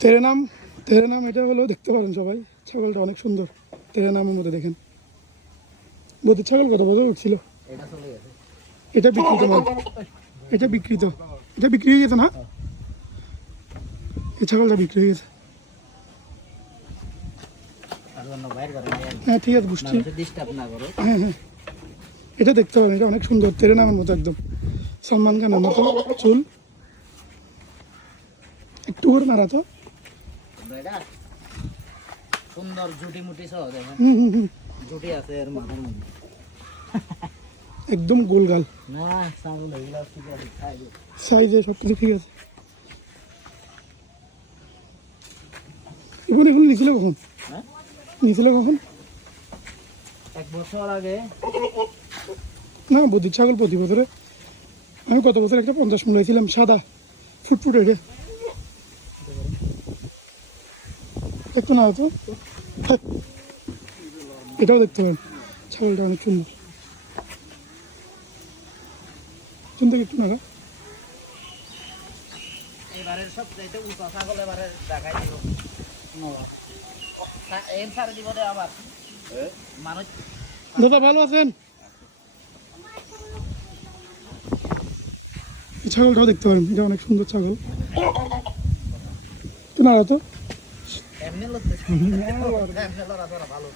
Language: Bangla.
তেরে নাম এটা হলো, দেখতে পারেন সবাই, ছাগলটা অনেক সুন্দর। তেরে নামের মধ্যে দেখেন বদ্রি ছাগল কত বছর উঠছিল। এটা বিকৃত মাল, এটা বিকৃত, এটা বিক্রি হয়ে গেছে না, এই ছাগলটা বিক্রি হয়ে গেছে। হ্যাঁ ঠিক আছে, বুঝছি। হ্যাঁ হ্যাঁ, এটা দেখতে পারেন, এটা অনেক সুন্দর, তেরে নামের মতো একদম, সলমান খানের মতো চুল, একটু করে মারা তো সুন্দর জুটি মুটি সহ দেখেন, জুটি আছে এর মাথার মধ্যে, একদম গোলগাল না ছাগল এগুলো ঠিক আছে, সাইজে সব কিছু ঠিক আছে। এগুলো নিয়েছিল কখন? হ্যাঁ নিয়েছিল কখন? 1 বছর আগে। না, বদ্রি ছাগল প্রতি বছরে, আমি গত বছর একটা 50 মূল্য ছিলাম, সাদা ফুটফুট, এটা একটু না তো, এটাও দেখতে পারেন, ছাগলটা অনেক সুন্দর, সুন্দর একটু না। এবারের সবচাইতে উঁচা ছাগল এবারে দেখাই দিব, এর সারে দিব রে আবার মানুষ। দাদা ভালো আছেন? এই ছাগলটাও দেখতে পারেন, এটা অনেক সুন্দর ছাগল, তো না তো এমনি লড়তেছে, এমনি লড়া ধরা ভালো।